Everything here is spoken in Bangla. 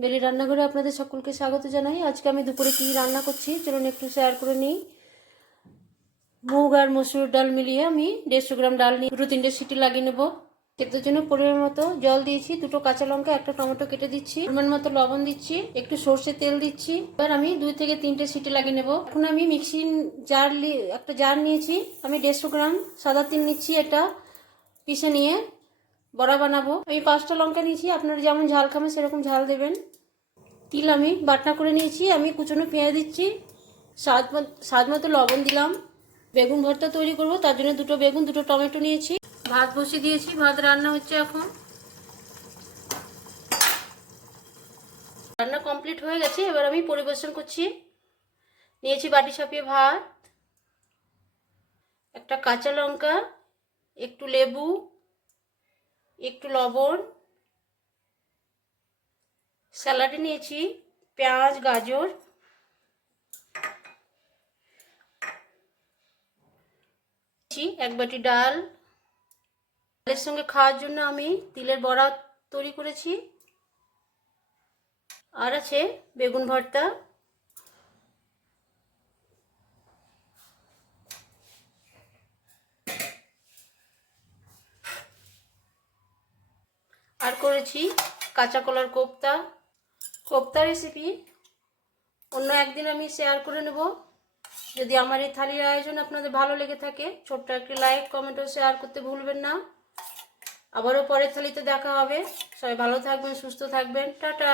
ডেলি রান্নাঘরে আপনাদের সকলকে স্বাগত জানাই। আজকে আমি দুপুরে কী রান্না করছি চলুন একটু শেয়ার করে নিই। মুগ আর মসুর ডাল মিলিয়ে আমি 150 গ্রাম ডাল নিয়ে 2-3টে সিটি লাগিয়ে নেব। সেটার জন্য পরিমাণ মতো জল দিয়েছি, 2টো কাঁচা লঙ্কা, একটা টমেটো কেটে দিচ্ছি, পরিমাণ মতো লবণ দিচ্ছি, একটু সর্ষের তেল দিচ্ছি। এবার আমি 2 থেকে 3টে সিটি লাগিয়ে নেব। এখন আমি মিক্সি একটা জার নিয়েছি, আমি 150 গ্রাম সাদা তিল নিচ্ছি, এটা পিষে নিয়ে বড়া বানাবো। আমি 5টা লঙ্কা নিয়েছি, আপনারা যেমন ঝাল খাবেন সেরকম ঝাল দেবেন। তিল আমি বাটনা করে নিয়েছি, আমি কুচনো পেঁয়াজ দিচ্ছি, স্বাদ মতো লবণ দিলাম। বেগুন ভর্তা তৈরি করব, তার জন্য 2টো বেগুন 2টো টমেটো নিয়েছি। ভাত বসিয়ে দিয়েছি, ভাত রান্না হচ্ছে এখন। রান্না কমপ্লিট হয়ে গেছে, এবার আমি পরিবেশন করছি। নিয়েছি বাটি চাপিয়ে ভাত, একটা কাঁচা লঙ্কা, একটু লেবু, একটু লবণ, স্যালাডে নিয়েছি পেঁয়াজ, গাজর, এক বাটি ডাল। ডালের সঙ্গে খাওয়ার জন্য আমি তিলের বড়া তৈরি করেছি, আর আছে বেগুন ভর্তা। আর করেছি কাঁচা কলার কোপ্তা। কোপ্তা রেসিপি অন্য একদিন আমি শেয়ার করে নেব। যদি আমার এই থালির আয়োজন আপনাদের ভালো লেগে থাকে, ছোট্ট একটি লাইক, কমেন্ট ও শেয়ার করতে ভুলবেন না। আবারও পরের থালিতে দেখা হবে। সবাই ভালো থাকবেন, সুস্থ থাকবেন, টাটা।